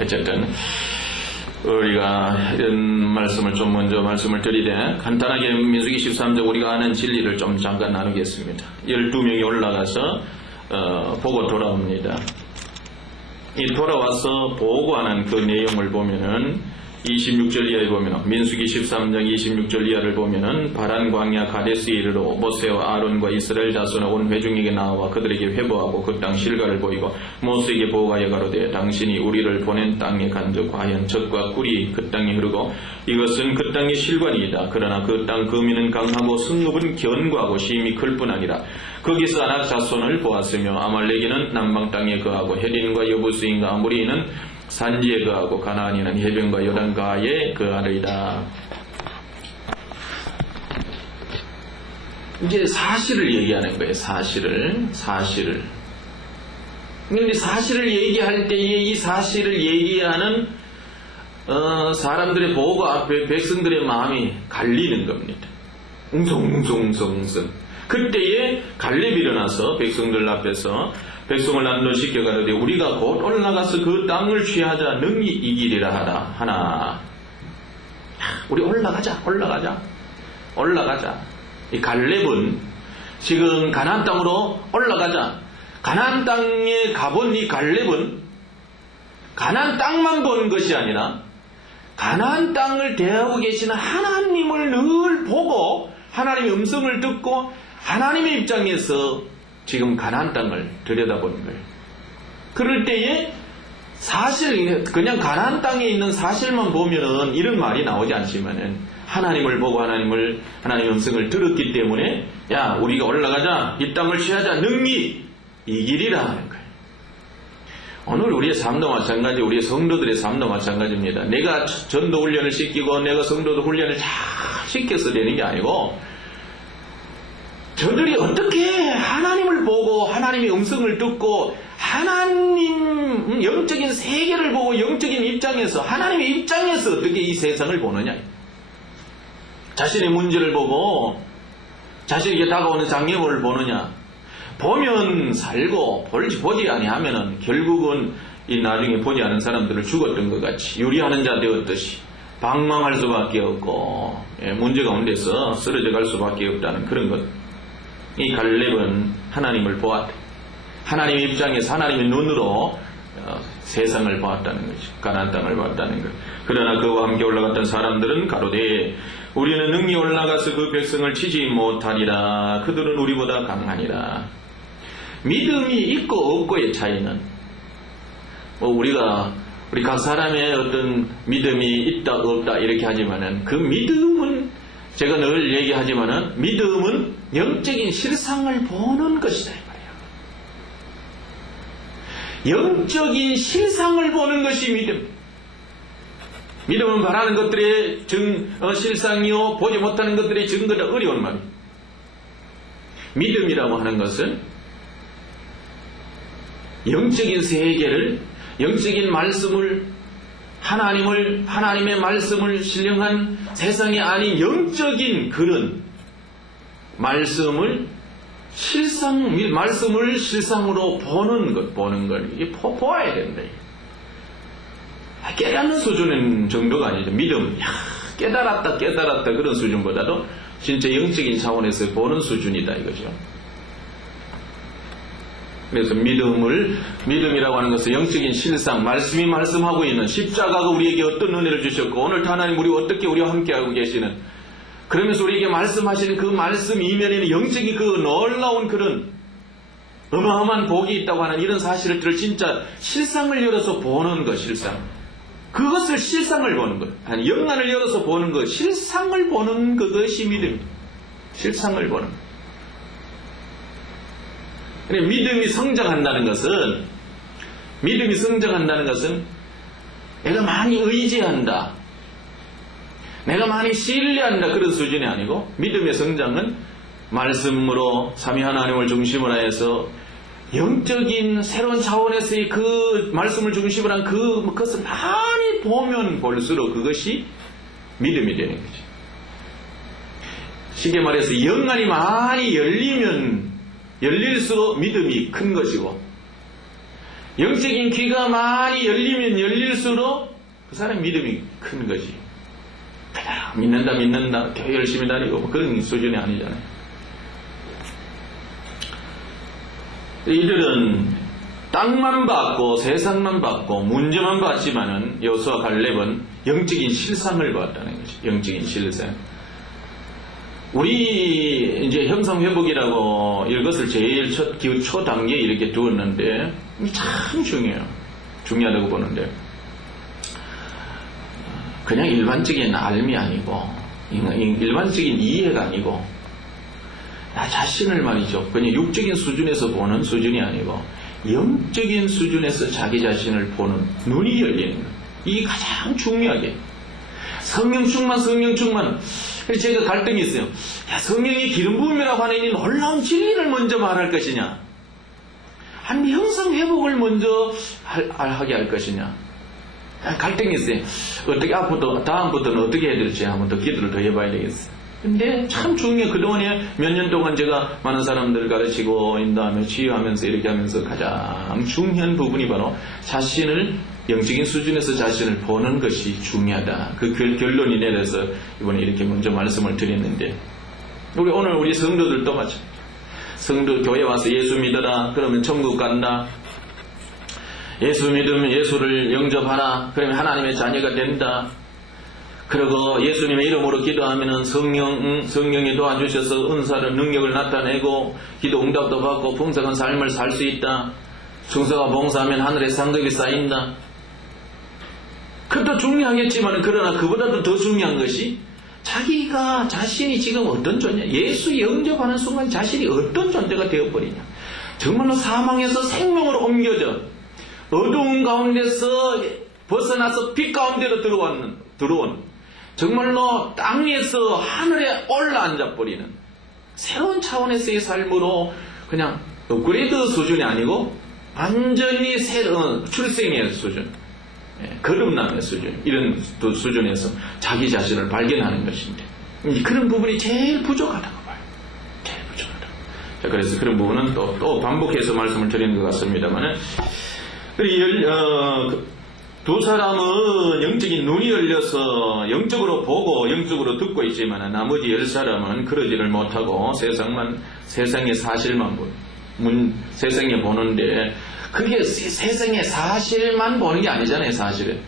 어쨌든 우리가 이런 말씀을 좀 먼저 말씀을 드리되 간단하게 민수기 13장 우리가 아는 진리를 좀 잠깐 나누겠습니다. 12명이 올라가서 보고 돌아옵니다. 이 돌아와서 보고하는 그 내용을 보면은 26절 이하에 보면 민수기 13장 26절 이하를 보면은 바란 광야 가데스에 이르러 모세와 아론과 이스라엘 자손의 온 회중에게 나와 그들에게 회보하고 그 땅 실과를 보이고 모세에게 보고하여 가로되 당신이 우리를 보낸 땅에 간즉 과연 젖과 꿀이 그 땅에 흐르고 이것은 그 땅의 실관이다. 그러나 그 땅 거민은 강하고 성읍은 견고하고 심히 클 뿐 아니라 거기서 아낙 자손을 보았으며 아말렉이는 남방 땅에 거하고 헤린과 여부스인과 아모리인은 산지에 거하고 가나안이는 해변과 요단가에 거하리이다. 이제 사실을 얘기하는 거예요. 사실을. 그런데 사실을 얘기할 때에 이 사실을 얘기하는 사람들의 보고 앞에 백성들의 마음이 갈리는 겁니다. 웅성웅성. 그때에 갈렙이 일어나서 백성들 앞에서 백성을 난도시켜 가로되 우리가 곧 올라가서 그 땅을 취하자 능히 이기리라 하나. 우리 올라가자. 이 갈렙은 지금 가나안 땅으로 올라가자. 가나안 땅에 가본 이 갈렙은 가나안 땅만 보는 것이 아니라 가나안 땅을 대하고 계시는 하나님을 늘 보고 하나님의 음성을 듣고 하나님의 입장에서 지금 가나안 땅을 들여다보는 거예요. 그럴 때에 사실 그냥 가나안 땅에 있는 사실만 보면은 이런 말이 나오지 않지만은 하나님을 보고 하나님의 음성을 들었기 때문에 야 우리가 올라가자 이 땅을 취하자 능히 이기리라 하는 거예요. 오늘 우리의 삶도 마찬가지, 우리의 성도들의 삶도 마찬가지입니다. 내가 전도 훈련을 시키고 내가 성도도 훈련을 잘 시켜서 되는 게 아니고 저들이 어떻게 하나님을 보고 하나님의 음성을 듣고 하나님 영적인 세계를 보고 영적인 입장에서 하나님의 입장에서 어떻게 이 세상을 보느냐. 자신의 문제를 보고 자신에게 다가오는 장애물을 보느냐. 보면 살고 보지 아니하면은 결국은 이 나중에 보지 않은 사람들을 죽었던 것 같이 유리하는 자 되었듯이 방황할 수밖에 없고 문제 가운데서 쓰러져 갈 수밖에 없다는 그런 것. 이 갈렙은 하나님을 보았다. 하나님의 입장에서 하나님의 눈으로 세상을 보았다는 거죠. 가나안 땅을 보았다는 것. 그러나 그와 함께 올라갔던 사람들은 가로되 우리는 능히 올라가서 그 백성을 치지 못하리라. 그들은 우리보다 강하니라. 믿음이 있고 없고의 차이는 우리 각 사람의 어떤 믿음이 있다 없다 이렇게 하지만은 그 믿음은 제가 늘 얘기하지만은 믿음은 영적인 실상을 보는 것이다 이 말이에요. 영적인 실상을 보는 것이 믿음. 믿음은 바라는 것들의 실상이요 보지 못하는 것들의 증거다. 어려운 말이에요. 믿음이라고 하는 것은 영적인 세계를 영적인 말씀을 하나님의 말씀을 신령한 세상이 아닌 영적인 그런 말씀을 실상으로 보는 걸 이게 보아야 된다. 깨닫는 수준은 정도가 아니죠. 믿음, 깨달았다 그런 수준보다도 진짜 영적인 차원에서 보는 수준이다 이거죠. 그래서 믿음이라고 하는 것은 영적인 실상, 말씀이 말씀하고 있는 십자가가 우리에게 어떤 은혜를 주셨고 오늘 하나님 우리와 함께하고 계시는 그러면서 우리에게 말씀하시는 그 말씀 이면에는 영적인 그 놀라운 그런 어마어마한 복이 있다고 하는 이런 사실을 진짜 실상을 열어서 보는 것, 실상. 그것을 실상을 보는 것. 아니, 영안을 열어서 보는 것, 실상을 보는 그것이 믿음입니다. 실상을 보는 것. 믿음이 성장한다는 것은 내가 많이 의지한다. 내가 많이 신뢰한다. 그런 수준이 아니고 믿음의 성장은 말씀으로 삼위 하나님을 중심으로 해서 영적인 새로운 차원에서의 그 말씀을 중심으로 한 그것을 많이 보면 볼수록 그것이 믿음이 되는 거죠. 쉽게 말해서 영안이 많이 열릴수록 믿음이 큰 것이고 영적인 귀가 많이 열리면 열릴수록 그 사람 믿음이 큰 거지. 그냥 믿는다, 교회 열심히 다니고 뭐 그런 수준이 아니잖아요. 이들은 땅만 받고 세상만 받고 문제만 받지만은 여호수아 갈렙은 영적인 실상을 받았다는 거지. 영적인 실상. 우리 이제 형성회복이라고 이것을 제일 초 단계에 이렇게 두었는데 참 중요해요. 중요하다고 보는데 그냥 일반적인 알미 아니고 일반적인 이해가 아니고 나 자신을 말이죠. 그냥 육적인 수준에서 보는 수준이 아니고 영적인 수준에서 자기 자신을 보는 눈이 열리는 거예요. 이게 가장 중요하게. 성령 충만. 그래서 제가 갈등이 있어요. 야, 성령이 기름 부음이라고 하는 이 놀라운 진리를 먼저 말할 것이냐? 아니면 형성 회복을 먼저 하게 할 것이냐? 갈등이 있어요. 어떻게 다음부터는 어떻게 해야 될지 한번 더 기도를 더 해봐야 되겠어요. 근데 참 중요해. 그동안에 몇 년 동안 제가 많은 사람들을 가르치고 인도하며 치유하면서 이렇게 하면서 가장 중요한 부분이 바로 자신을 영적인 수준에서 자신을 보는 것이 중요하다. 그 결론이 내려서 이번에 이렇게 먼저 말씀을 드렸는데 오늘 우리 성도들도 마찬가지. 성도 교회 와서 예수 믿어라. 그러면 천국 간다. 예수 믿으면 예수를 영접하라. 그러면 하나님의 자녀가 된다. 그리고 예수님의 이름으로 기도하면 성령이 도와주셔서 은사를 능력을 나타내고 기도 응답도 받고 풍성한 삶을 살 수 있다. 충성과 봉사하면 하늘에 상급이 쌓인다. 그것도 중요하겠지만 그러나 그보다도 더 중요한 것이 자신이 지금 어떤 존재, 예수 영접하는 순간 자신이 어떤 존재가 되어버리냐. 정말로 사망에서 생명으로 옮겨져 어두운 가운데서 벗어나서 빛 가운데로 들어온 정말로 땅 위에서 하늘에 올라앉아버리는 새로운 차원에서의 삶으로 그냥 업그레이드 수준이 아니고 완전히 새로운 출생의 수준, 거듭남의 수준, 이런 수준에서 자기 자신을 발견하는 것인데 그런 부분이 제일 부족하다고 봐요. 제일 부족하다. 자, 그래서 그런 부분은 또 반복해서 말씀을 드리는 것 같습니다만은 두 사람은 영적인 눈이 열려서 영적으로 보고 영적으로 듣고 있지만 나머지 10사람은 그러지를 못하고 세상의 사실만 세상에 보는데 그게 세상의 사실만 보는 게 아니잖아요. 사실은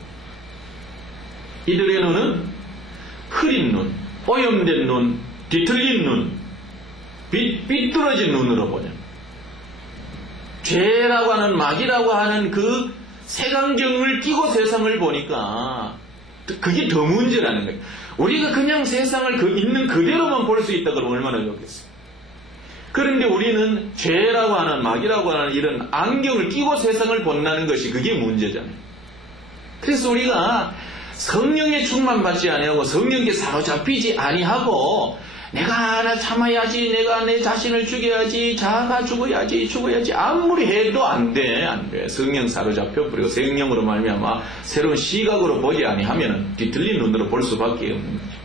이들의 눈은 흐린 눈, 오염된 눈, 뒤틀린 눈, 삐뚤어진 눈으로 보냐. 죄라고 하는 마귀라고 하는 그 색안경을 끼고 세상을 보니까 그게 더 문제라는 거예요. 우리가 그냥 세상을 있는 그대로만 볼 수 있다 그러면 얼마나 좋겠어요. 그런데 우리는 죄라고 하는 마귀라고 하는 이런 안경을 끼고 세상을 본다는 것이 그게 문제잖아요. 그래서 우리가 성령의 충만 받지 아니하고 성령께 사로잡히지 아니하고 내가 하나 참아야지, 내가 내 자신을 죽여야지, 자아가 죽어야지 아무리 해도 안 돼. 성령 사로잡혀 버리고 성령으로 말미암아 새로운 시각으로 보지 아니하면 뒤틀린 눈으로 볼 수밖에 없는 거죠.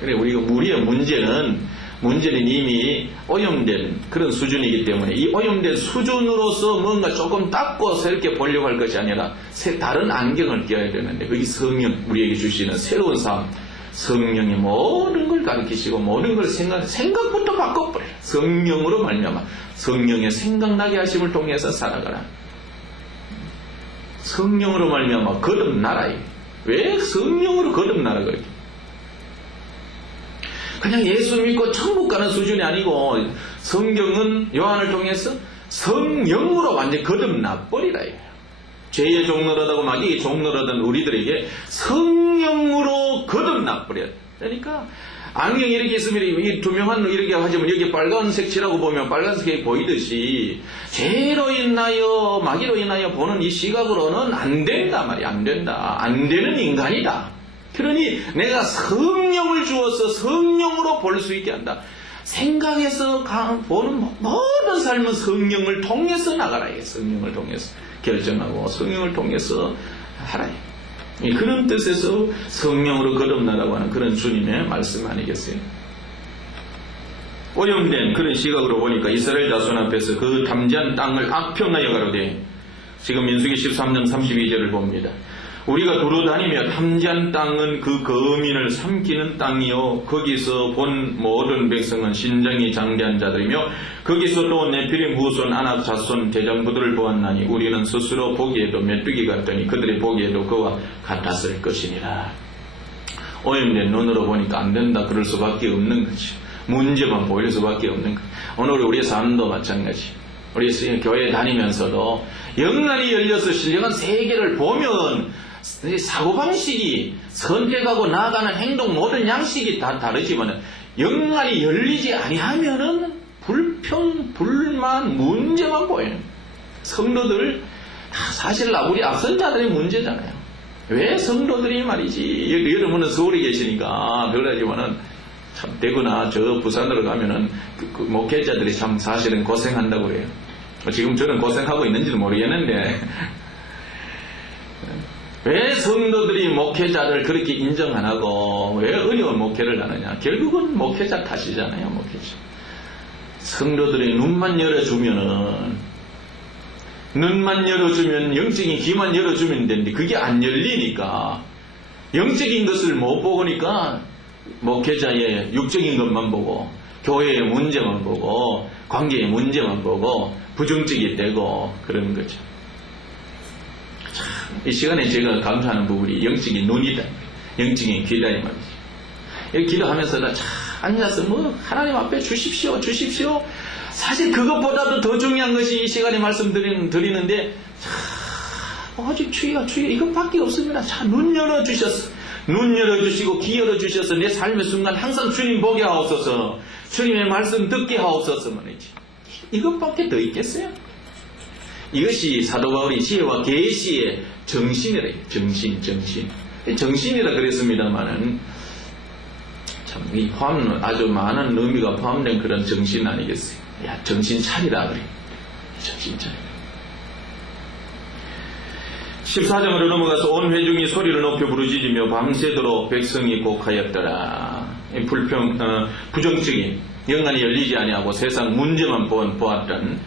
그래 우리의 문제는 이미 오염된 그런 수준이기 때문에 이 오염된 수준으로서 뭔가 조금 닦고 새롭게 보려고 할 것이 아니라 다른 안경을 껴야 되는데 그게 성령 우리에게 주시는 새로운 삶. 성령이 모든 걸 가르치시고 모든 걸 생각부터 바꿔버려요. 성령으로 말미암아 성령의 생각나게 하심을 통해서 살아가라. 성령으로 말미암아 거듭나라. 왜 성령으로 거듭나라 그렇게? 그냥 예수 믿고 천국 가는 수준이 아니고 성경은 요한을 통해서 성령으로 완전히 거듭나 버리라. 죄의 종노릇하고 마귀의 종노릇한 우리들에게 성령으로 거듭나 버려. 그러니까 안경이 이렇게 있으면 이 투명한 눈 이렇게 하지만 여기 빨간색 칠하고 보면 빨간색이 보이듯이 죄로 인하여 마귀로 인하여 보는 이 시각으로는 안 된다 말이야. 안 된다. 안 되는 인간이다. 그러니 내가 성령을 주어서 성령으로 볼 수 있게 한다. 생각에서 보는 모든 삶은 성령을 통해서 나가라. 성령을 통해서 결정하고 성령을 통해서 하라. 그런 뜻에서 성령으로 거듭나라고 하는 그런 주님의 말씀 아니겠어요? 오염된 그런 시각으로 보니까 이스라엘 자손 앞에서 그 담대한 땅을 악평하여 가로되 지금 민수기 13장 32절을 봅니다. 우리가 두루다니며 탐지한 땅은 그 거민을 삼키는 땅이요 거기서 본 모든 백성은 신정이 장대한 자들이며 거기서 또 네피림 후손 아낙 자손 대장부들을 보았나니 우리는 스스로 보기에도 메뚜기 같더니 그들이 보기에도 그와 같았을 것이니라. 오염된 눈으로 보니까 안 된다 그럴 수밖에 없는 거지. 문제만 보일 수밖에 없는 거지. 오늘 우리의 삶도 마찬가지. 우리 교회 다니면서도 영안이 열려서 신령한 세계를 보면 사고방식이 선택하고 나아가는 행동 모든 양식이 다 다르지만 영안이 열리지 아니하면은 불평, 불만, 문제만 보여요. 성도들 사실 우리 앞선 자들의 문제잖아요. 왜 성도들이 말이지 여러분은 서울에 계시니까 그러지만은 참 대구나 저 부산으로 가면은 그 목회자들이 참 사실은 고생한다고 그래요. 지금 저는 고생하고 있는지는 모르겠는데 왜 성도들이 목회자를 그렇게 인정 안 하고 왜 어려운 목회를 하느냐. 결국은 목회자 탓이잖아요. 목회자. 성도들이 눈만 열어주면 영적인 귀만 열어주면 되는데 그게 안 열리니까 영적인 것을 못 보니까 목회자의 육적인 것만 보고 교회의 문제만 보고 관계의 문제만 보고 부정적이 되고 그러는 거죠. 이 시간에 제가 감사하는 부분이 영적인 눈이다, 영적인 귀다 이 말이죠. 이렇게 기도하면서 나 앉아서 하나님 앞에 주십시오. 사실 그것보다도 더 중요한 것이 이 시간에 말씀드리는데 아직 주여 이것밖에 없습니다. 눈 열어주셨어. 눈 열어주시고 귀 열어주셔서 내 삶의 순간 항상 주님 보게 하옵소서. 주님의 말씀 듣게 하옵소서 말이지. 이것밖에 더 있겠어요? 이것이 사도 바울이 지혜와 계시의 정신이래요. 정신이라 그랬습니다만은 참 이 아주 많은 의미가 포함된 그런 정신 아니겠어요? 야, 정신 차리라 그래. 정신 차리라. 14장으로 넘어가서 온 회중이 소리를 높여 부르짖으며 밤새도록 백성이 곡하였더라. 부정적인 영안이 열리지 아니하고 세상 문제만 보았던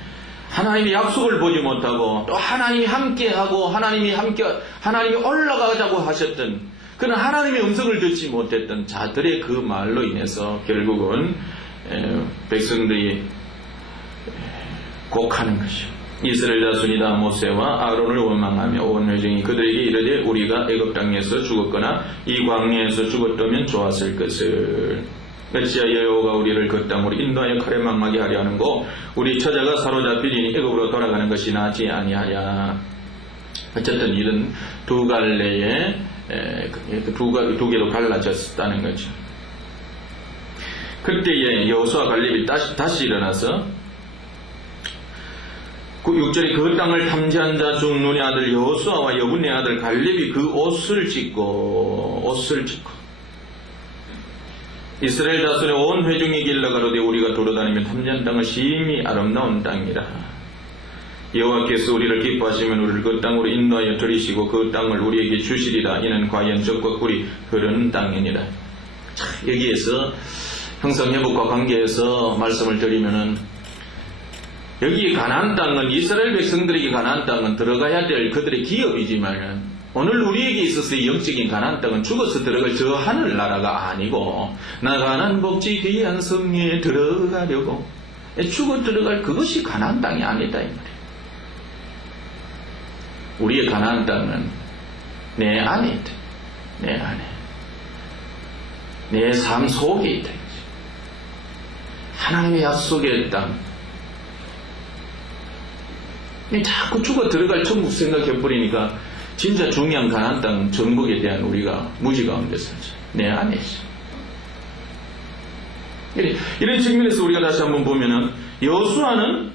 하나님이 약속을 보지 못하고 또 하나님이 함께하고 하나님이 올라가자고 하셨던 그런 하나님의 음성을 듣지 못했던 자들의 그 말로 인해서 결국은 백성들이 곡하는 것이요. 이스라엘 자손이 다 모세와 아론을 원망하며 온 회중이 그들에게 이르되 우리가 애굽 땅에서 죽었거나 이 광야에서 죽었다면 좋았을 것을. 어찌하여 여호와가 우리를 그 땅으로 인도하여 칼에 망하게 하려 하는고 우리 처자가 사로잡히리니 애굽으로 돌아가는 것이 낫지 아니하랴. 어쨌든 이런 두 갈래의 두 개로 갈라졌다는 거죠. 그때에 여호수아 갈렙이 다시 일어나서 6절에 그 땅을 탐지한 자 중 눈의 아들 여호수아와 여분의 아들 갈렙이 그 옷을 찢고 이스라엘 자손의 온 회중이 길러 가로되 우리가 돌아다니며 탐지한 땅은 심히 아름다운 땅이라. 여호와께서 우리를 기뻐하시면 우리를 그 땅으로 인도하여 들이시고 그 땅을 우리에게 주시리라. 이는 과연 적과 꿀이 흐르는 땅이니라. 여기에서 형성회복과 관계에서 말씀을 드리면은 여기 가나안 땅은 이스라엘 백성들에게 가나안 땅은 들어가야 될 그들의 기업이지만 오늘 우리에게 있어서의 영적인 가나안 땅은 죽어서 들어갈 저 하늘나라가 아니고 나가난 복지 귀한 성리에 들어가려고 죽어 들어갈 그것이 가나안 땅이 아니다 이 말이에요. 우리의 가나안 땅은 내 안에 있다. 내 안에 내 삶 속에 있다. 하나님의 약속의 땅. 자꾸 죽어 들어갈 천국 생각해버리니까 진짜 중요한 가나안 땅 정복에 대한 우리가 무지 가운데 살죠. 내 안에 있어. 이런 측면에서 우리가 다시 한번 보면은 여호수아는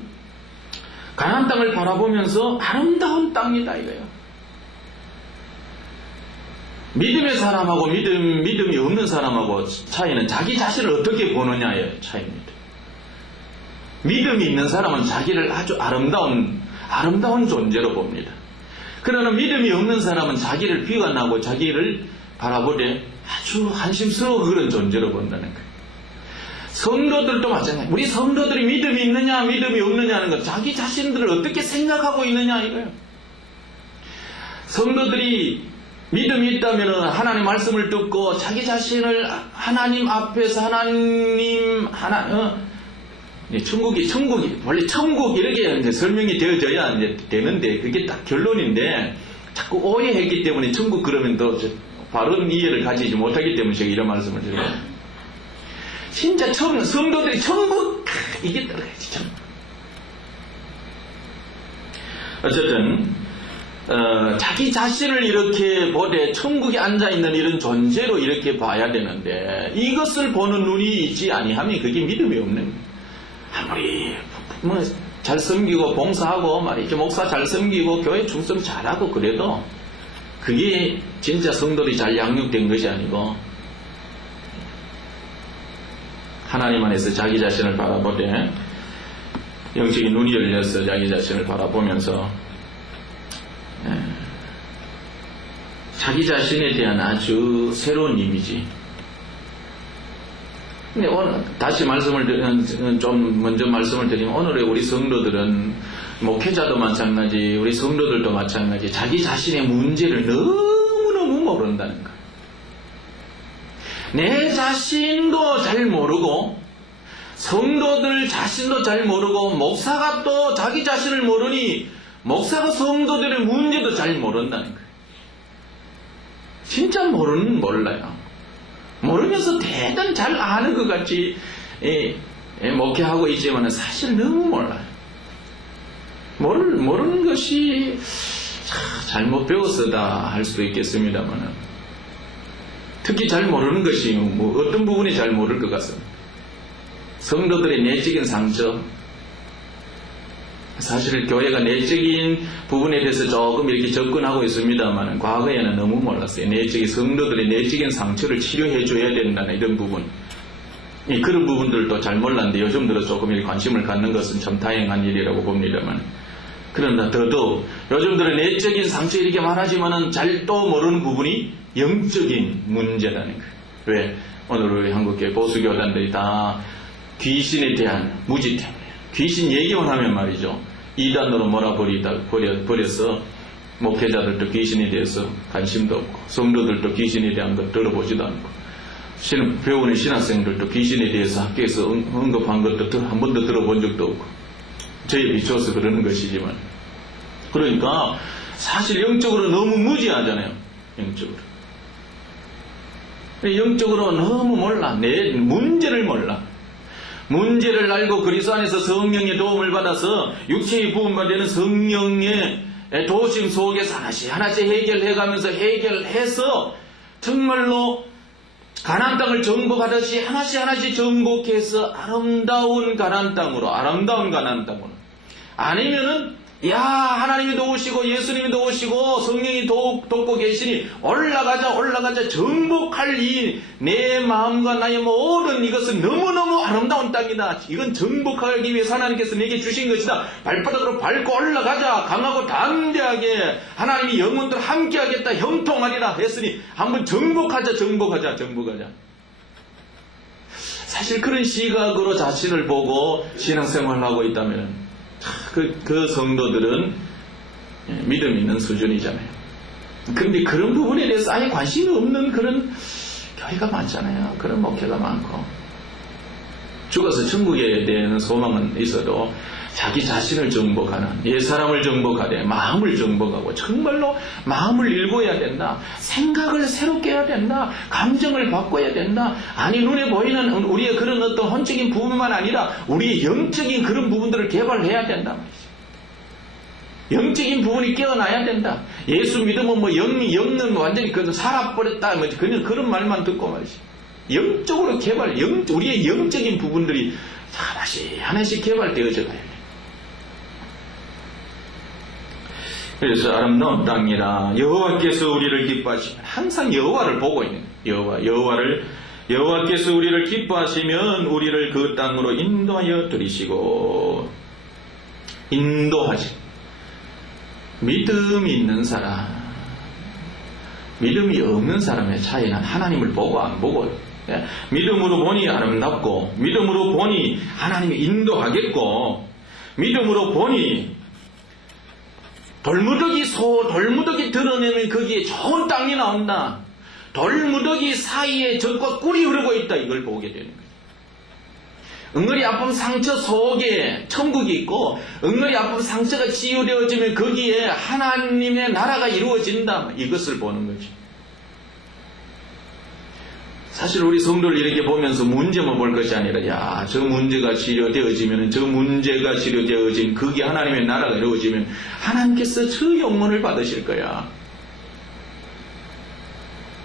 가나안 땅을 바라보면서 아름다운 땅이다 이거예요. 믿음의 사람하고 믿음이 없는 사람하고 차이는 자기 자신을 어떻게 보느냐의 차이입니다. 믿음이 있는 사람은 자기를 아주 아름다운 존재로 봅니다. 그러나 믿음이 없는 사람은 자기를 비관하고 자기를 바라보되 아주 한심스러운 그런 존재로 본다는 거예요. 성도들도 마찬가지예요. 우리 성도들이 믿음이 있느냐 믿음이 없느냐 하는 것 자기 자신들을 어떻게 생각하고 있느냐 이거예요. 성도들이 믿음이 있다면 하나님 말씀을 듣고 자기 자신을 하나님 앞에서 천국이 원래 천국 이렇게 이제 설명이 되어져야 이제 되는데 그게 딱 결론인데 자꾸 오해했기 때문에 천국 그러면 더 바른 이해를 가지지 못하기 때문에 제가 이런 말씀을 드려요. 진짜 성도들이 천국 이게 들어가야지. 천국. 어쨌든 자기 자신을 이렇게 보되 천국에 앉아있는 이런 존재로 이렇게 봐야 되는데 이것을 보는 눈이 있지 아니하면 그게 믿음이 없는 거예요. 아무리 잘 섬기고 봉사하고 말이죠. 목사 잘 섬기고 교회 충성 잘하고 그래도 그게 진짜 성도들이 잘 양육된 것이 아니고 하나님 안에서 자기 자신을 바라보되 영적인 눈이 열려서 자기 자신을 바라보면서 자기 자신에 대한 아주 새로운 이미지. 근데 오늘 다시 먼저 말씀을 드리면 오늘의 우리 성도들은 목회자도 마찬가지, 우리 성도들도 마찬가지, 자기 자신의 문제를 너무너무 모른다는 거예요. 내 자신도 잘 모르고, 성도들 자신도 잘 모르고, 목사가 또 자기 자신을 모르니, 목사가 성도들의 문제도 잘 모른다는 거예요. 진짜 몰라요. 모르면서 대단히 잘 아는 것 같이 목회하고 있지만 사실 너무 몰라요. 모르는 것이 잘못 배웠어다 할 수도 있겠습니다만 특히 잘 모르는 것이 어떤 부분이 잘 모를 것 같습니다. 성도들의 내적인 상처, 사실 교회가 내적인 부분에 대해서 조금 이렇게 접근하고 있습니다만 과거에는 너무 몰랐어요. 성도들의 내적인 상처를 치료해 줘야 된다는 이런 부분, 그런 부분들도 잘 몰랐는데 요즘 들어 조금 이렇게 관심을 갖는 것은 참 다행한 일이라고 봅니다만, 그러나 더더욱 요즘 들어 내적인 상처 이렇게 말하지만은 잘 또 모르는 부분이 영적인 문제라는 거예요. 왜? 오늘 우리 한국교회 보수교단들이 다 귀신에 대한 무지 때문에 귀신 얘기만 하면 말이죠. 이단으로 몰아버려서 목회자들도 귀신에 대해서 관심도 없고 성도들도 귀신에 대한 것 들어보지도 않고 배우는 신학생들도 귀신에 대해서 학교에서 언급한 것도 한 번도 들어본 적도 없고 저에 비추어서 그러는 것이지만 그러니까 사실 영적으로 너무 무지하잖아요. 영적으로 너무 몰라. 내 문제를 몰라. 문제를 알고 그리스도 안에서 성령의 도움을 받아서 육체의 부분과 되는 성령의 도심 속에서 하나씩 해결해가면서 해결해서 정말로 가나안 땅을 정복하듯이 하나씩 정복해서 아름다운 가나안 땅으로 아니면은 하나님이 도우시고 예수님이 도우시고 성령이 돕고 계시니 올라가자 정복할 이 내 마음과 나의 모든 이것은 너무너무 아름다운 땅이다. 이건 정복하기 위해서 하나님께서 내게 주신 것이다. 발바닥으로 밟고 올라가자. 강하고 담대하게 하나님이 영원토록 함께하겠다. 형통하리라 했으니 한번 정복하자. 사실 그런 시각으로 자신을 보고 신앙생활을 하고 있다면 그 성도들은 믿음 있는 수준이잖아요. 그런데 그런 부분에 대해서 아예 관심이 없는 그런 교회가 많잖아요. 그런 목회가 많고 죽어서 천국에 대한 소망은 있어도 자기 자신을 정복하는 옛사람을 정복하되 마음을 정복하고 정말로 마음을 읽어야 된다. 생각을 새롭게 해야 된다. 감정을 바꿔야 된다. 아니 눈에 보이는 우리의 그런 어떤 혼적인 부분만 아니라 우리의 영적인 그런 부분들을 개발해야 된다. 영적인 부분이 깨어나야 된다. 예수 믿으면 영은 완전히 살아버렸다. 그런 말만 듣고 말이지. 영적으로 우리의 영적인 부분들이 하나씩 개발되어져 가야 돼. 그래서 아름다운 땅이라 여호와께서 우리를 기뻐하시면 항상 여호와를 보고 있는 여호와께서 우리를 기뻐하시면 우리를 그 땅으로 인도하여 들이시고 인도하지. 믿음이 있는 사람, 믿음이 없는 사람의 차이는 하나님을 보고 안 보고 믿음으로 보니 아름답고 믿음으로 보니 하나님이 인도하겠고 믿음으로 보니 돌무더기 드러내면 거기에 좋은 땅이 나온다. 돌무더기 사이에 젖과 꿀이 흐르고 있다. 이걸 보게 되는 거예요. 응어리 아픈 상처 속에 천국이 있고, 응어리 아픈 상처가 치유되어지면 거기에 하나님의 나라가 이루어진다. 이것을 보는 거죠. 사실 우리 성도를 이렇게 보면서 문제만 볼 것이 아니라, 야, 저 문제가 치료되어지면, 그게 하나님의 나라가 이루어지면 하나님께서 저 영혼을 받으실 거야.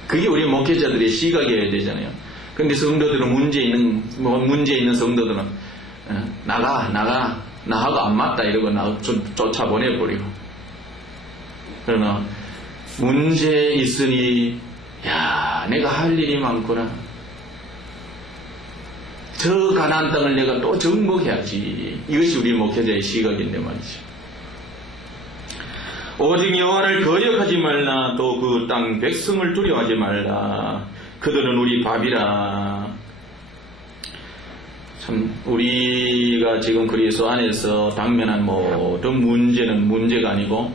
그게 우리 목회자들의 시각이어야 되잖아요. 근데 성도들은 문제 있는 성도들은 나하고 안 맞다 이러고 쫓아보내버리고. 그러나 문제 있으니, 야, 내가 할 일이 많구나. 저 가나안 땅을 내가 또 정복해야지. 이것이 우리 목회자의 시각인데 말이죠. 오직 여호와를 거역하지 말라. 또 그 땅 백성을 두려워하지 말라. 그들은 우리 밥이라. 참 우리가 지금 그리스도 안에서 당면한 모든 문제는 문제가 아니고,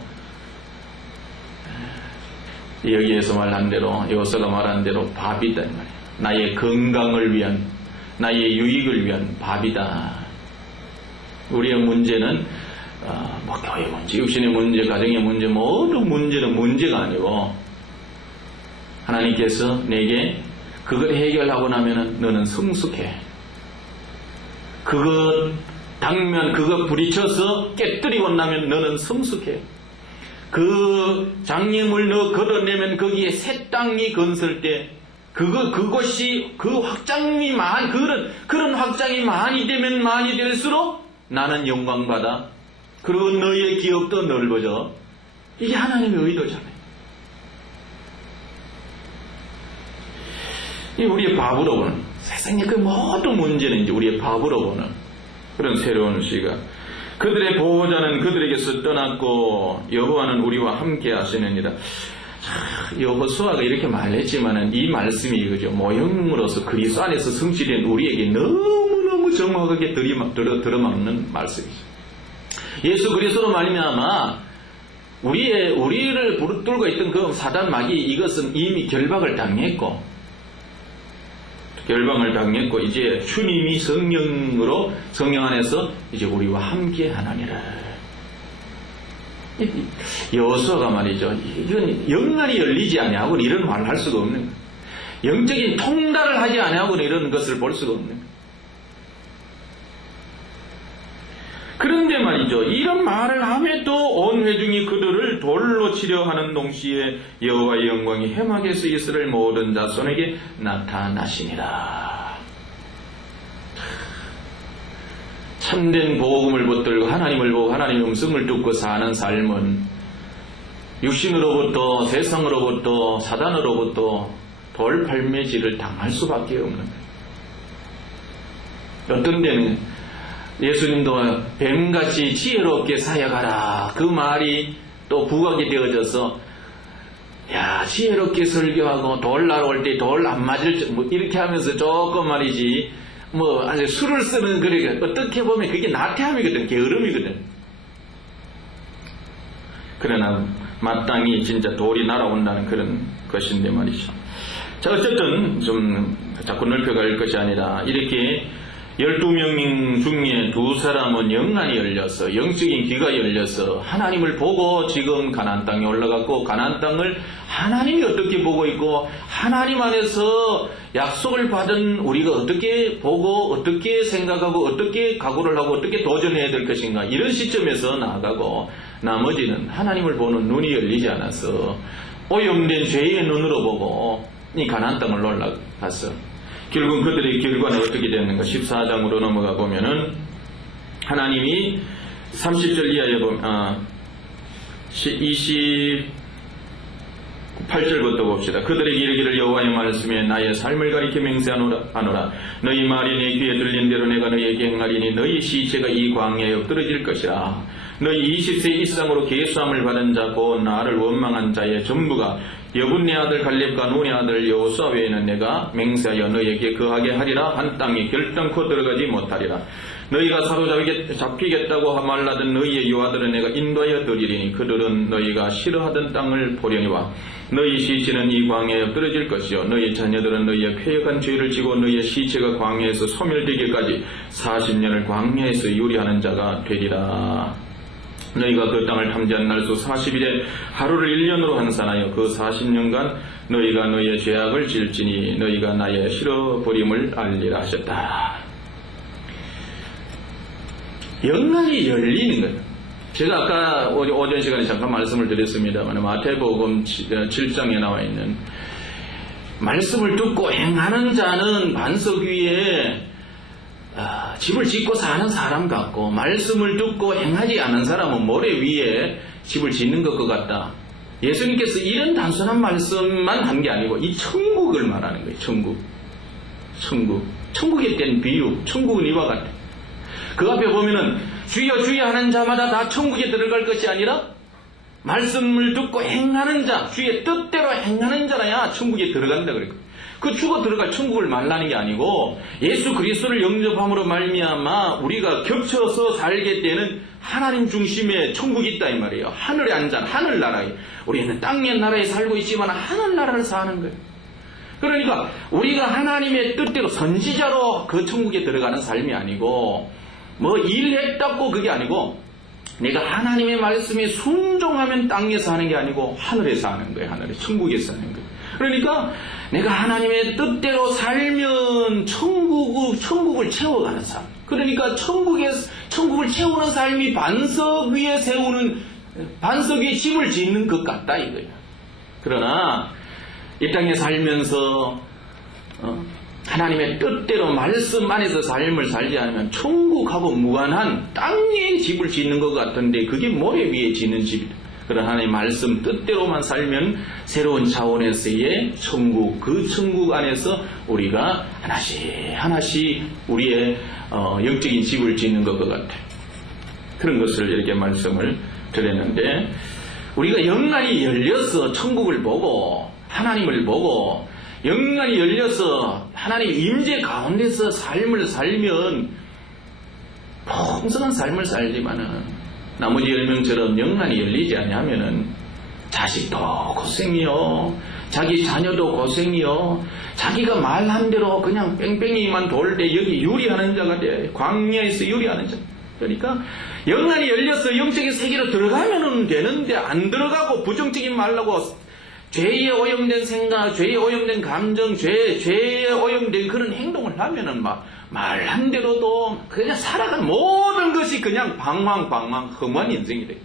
여기에서 말한 대로, 여호수아가 말한 대로 밥이다 이 말이에요. 나의 건강을 위한, 나의 유익을 위한 밥이다. 우리의 문제는 교회 문제, 육신의 문제, 가정의 문제, 모든 문제는 문제가 아니고, 하나님께서 내게 그걸 해결하고 나면은 너는 성숙해. 그것 부딪혀서 깨뜨리고 나면 너는 성숙해. 그 장님을 너 걷어내면 거기에 새 땅이 건설 때 그것이 그 확장이 그런 확장이 많이 되면 많이 될수록 나는 영광받아. 그리고 너의 기업도 넓어져. 이게 하나님의 의도잖아요. 이 우리의 밥으로 보는, 세상의 그 모든 문제는 이제 우리의 밥으로 보는 그런 새로운 시각. 그들의 보호자는 그들에게서 떠났고 여호와는 우리와 함께 하시느니라. 여호수아가 이렇게 말했지만은 이 말씀이 이거죠. 모형으로서 그리스도 안에서 성취된 우리에게 너무너무 정확하게 들어맞는 말씀이죠. 예수 그리스도로 말미암아 우리를 부르뚫고 있던 그 사단 마귀, 이것은 이미 결박을 당했고 이제 주님이 성령 안에서 이제 우리와 함께 하나니라. 여호수아가 말이죠. 이건 영안이 열리지 아니하고는 이런 말을 할 수가 없는 거예요. 영적인 통달을 하지 아니하고는 이런 것을 볼 수가 없는 거예요. 그런데 말이죠. 이런 말을 함에도 온 회중이 그들을 돌로 치려 하는 동시에 여호와의 영광이 해막에서 이스라엘 모든 자손에게 나타나시니라. 참된 복음을 붙들고 하나님을 보고 하나님의 음성을 듣고 사는 삶은 육신으로부터, 세상으로부터, 사단으로부터 돌팔매질을 당할 수밖에 없는 거예요. 어떤 데는 예수님도 뱀같이 지혜롭게 사역하라, 그 말이 또 부각이 되어져서, 야, 지혜롭게 설교하고 돌 날아올 때 돌 안 맞을, 이렇게 하면서 조금 말이지, 아주 술을 쓰는, 그래, 어떻게 보면 그게 나태함이거든, 게으름이거든. 그러나 마땅히 진짜 돌이 날아온다는 그런 것인데 말이죠. 자, 어쨌든 좀 자꾸 넓혀갈 것이 아니라, 이렇게 12명 중에 2사람은 영안이 열려서, 영적인 귀가 열려서 하나님을 보고 지금 가나안 땅에 올라갔고, 가나안 땅을 하나님이 어떻게 보고 있고, 하나님 안에서 약속을 받은 우리가 어떻게 보고, 어떻게 생각하고, 어떻게 각오를 하고, 어떻게 도전해야 될 것인가, 이런 시점에서 나아가고, 나머지는 하나님을 보는 눈이 열리지 않아서 오염된 죄의 눈으로 보고 이 가나안 땅을 올라갔어. 결국 그들의 결과는 어떻게 되었는가? 14장으로 넘어가 보면은 하나님이 30절 이하에 보면 28절부터 봅시다. 그들에게 이르기를 여호와의 말씀에 나의 삶을 가리켜 맹세하노라. 너희 말이 내 귀에 들린 대로 내가 너희에게 행하리니 너희 시체가 이 광야에 엎드러질 것이라. 너희 20세 이상으로 계수함을 받은 자 곧 나를 원망한 자의 전부가 여분네 아들 갈렙과 눈의 아들 여호수아 외에는 내가 맹세하여 너희에게 거하게 하리라. 한 땅에 결단코 들어가지 못하리라. 너희가 사로잡히겠다고 말라던 너희의 유아들은 내가 인도하여 드리리니 그들은 너희가 싫어하던 땅을 보려니와 너희 시체는 이 광야에 엎드러질 것이요 너희 자녀들은 너희의 폐역한 죄를 지고 너희의 시체가 광야에서 소멸되기까지 40년을 광야에서 유리하는 자가 되리라. 너희가 그 땅을 탐지한 날수 40일에 하루를 1년으로 환산하여 그 40년간 너희가 너희의 죄악을 질지니 너희가 나의 싫어버림을 알리라 하셨다. 영안이 열리는 거예요. 제가 아까 오전 시간에 잠깐 말씀을 드렸습니다만 마태복음 7장에 나와 있는 말씀을 듣고 행하는 자는 반석 위에 집을 짓고 사는 사람 같고 말씀을 듣고 행하지 않은 사람은 모래 위에 집을 짓는 것 같다. 예수님께서 이런 단순한 말씀만 한 게 아니고 이 천국을 말하는 거예요. 천국에 된 비유. 천국은 이와 같아. 그 앞에 보면은 주여 주여 하는 자마다 다 천국에 들어갈 것이 아니라 말씀을 듣고 행하는 자, 주의 뜻대로 행하는 자라야 천국에 들어간다 그랬거든요. 그 죽어 들어갈 천국을 말하는 게 아니고 예수 그리스도를 영접함으로 말미암아 우리가 겹쳐서 살게 되는 하나님 중심의 천국이 있다 이 말이에요. 하늘에 앉아 하늘나라에 우리는 땅의 나라에 살고 있지만 하늘나라를 사는 거예요. 그러니까 우리가 하나님의 뜻대로 선지자로 그 천국에 들어가는 삶이 아니고 뭐 일했다고 그게 아니고 내가 하나님의 말씀에 순종하면 땅에서 하는 게 아니고 하늘에서 하는 거예요. 하늘에 천국에서 하는 거예요. 그러니까 내가 하나님의 뜻대로 살면 천국을 채워가는 삶. 그러니까 천국을 채우는 삶이 반석 위에 집을 짓는 것 같다 이거예요. 그러나 이 땅에 살면서 하나님의 뜻대로 말씀 안에서 삶을 살지 않으면 천국하고 무관한 땅에 집을 짓는 것 같은데 그게 모래 위에 짓는 집이다. 그런 하나님의 말씀 뜻대로만 살면 새로운 차원에서의 천국, 그 천국 안에서 우리가 하나씩 우리의 영적인 집을 짓는 것 같아요. 그런 것을 이렇게 말씀을 드렸는데 우리가 영안이 열려서 천국을 보고 하나님을 보고 영안이 열려서 하나님의 임재 가운데서 삶을 살면 풍성한 삶을 살지만은 나머지 10명처럼 영안이 열리지 않으면은 자식도 고생이요, 자기 자녀도 고생이요, 자기가 말한 대로 그냥 뺑뺑이만 돌 때 여기 유리하는 자가 돼. 광야에서 유리하는 자. 그러니까 영안이 열려서 영적인 세계로 들어가면은 되는데 안 들어가고 부정적인 말하고 죄에 오염된 생각, 죄에 오염된 감정, 죄에 오염된 그런 행동을 하면은 말한 대로도 그냥 살아가는 모든 것이 그냥 방황, 험한 인생이 돼요.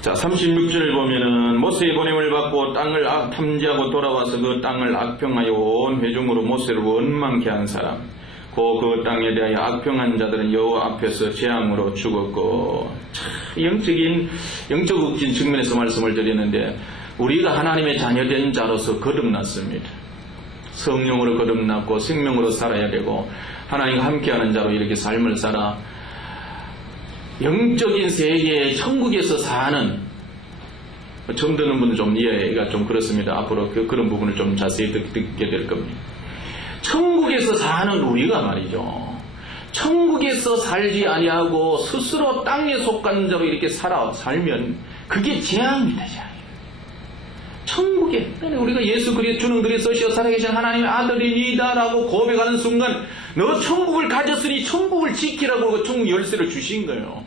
자, 36절을 보면은 모세의 보냄을 받고 땅을 탐지하고 돌아와서 그 땅을 악평하여 온 회중으로 모세를 원망케 한 사람. 그 땅에 대하여 악평한 자들은 여호와 앞에서 재앙으로 죽었고. 영적인 측면에서 말씀을 드리는데 우리가 하나님의 자녀된 자로서 거듭났습니다. 성령으로 거듭났고 생명으로 살아야 되고 하나님과 함께하는 자로 이렇게 삶을 살아 영적인 세계의 천국에서 사는, 처음 듣는 분은 좀 이해가 좀 그렇습니다. 앞으로 그런 부분을 좀 자세히 듣게 될 겁니다. 천국에서 사는 우리가 말이죠. 천국에서 살지 아니하고 스스로 땅에 속한 자로 이렇게 살면 그게 재앙이다, 재앙. 천국에 우리가 예수 그리스도 주는 그리스도시여 살아계신 하나님의 아들이니다라고 고백하는 순간 너 천국을 가졌으니 천국을 지키라고 천국 열쇠를 주신 거예요.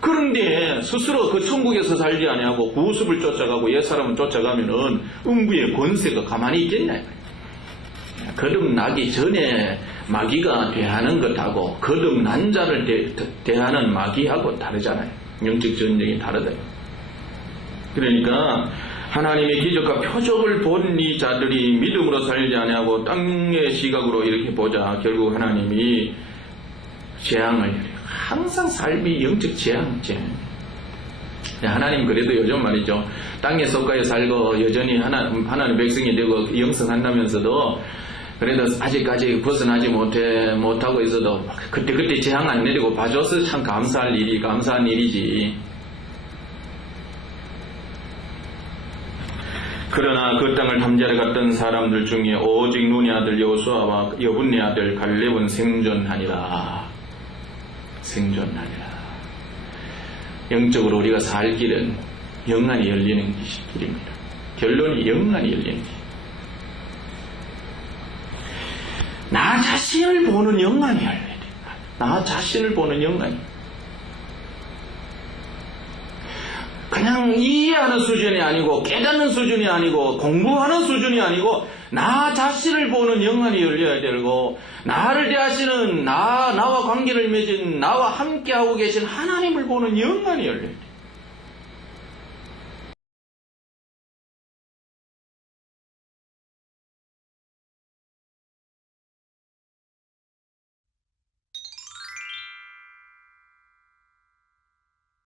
그런데 스스로 그 천국에서 살지 아니하고 구습을 쫓아가고 옛사람을 쫓아가면은 음부의 권세가 가만히 있겠냐. 거듭나기 전에 마귀가 대하는 것하고 거듭난 자를 대하는 마귀하고 다르잖아요. 영적 전쟁이 다르다요. 그러니까 하나님의 기적과 표적을 본 이 자들이 믿음으로 살지 아니하고 땅의 시각으로 이렇게 보자 결국 하나님이 재앙을 해요. 항상 삶이 영적 재앙. 하나님 그래도 요즘 말이죠. 땅에 속가에 살고 여전히 하나님 백성이 되고 영성한다면서도 그래도 아직까지 벗어나지 못하고 있어도 그때 재앙 안 내리고 봐줘서 참 감사한 일이지. 그러나 그 땅을 탐지하러 갔던 사람들 중에 오직 눈의 아들 여호수아와 여분의 아들 갈렙은 생존하니라. 생존하니라. 영적으로 우리가 살 길은 영안이 열리는 길입니다. 결론이 영안이 열리는 길. 나 자신을 보는 영안이 열려야 돼. 나 자신을 보는 영안이. 그냥 이해하는 수준이 아니고 깨닫는 수준이 아니고 공부하는 수준이 아니고 나 자신을 보는 영안이 열려야 되고 나를 대하시는 나와 관계를 맺은 나와 함께하고 계신 하나님을 보는 영안이 열려야 돼.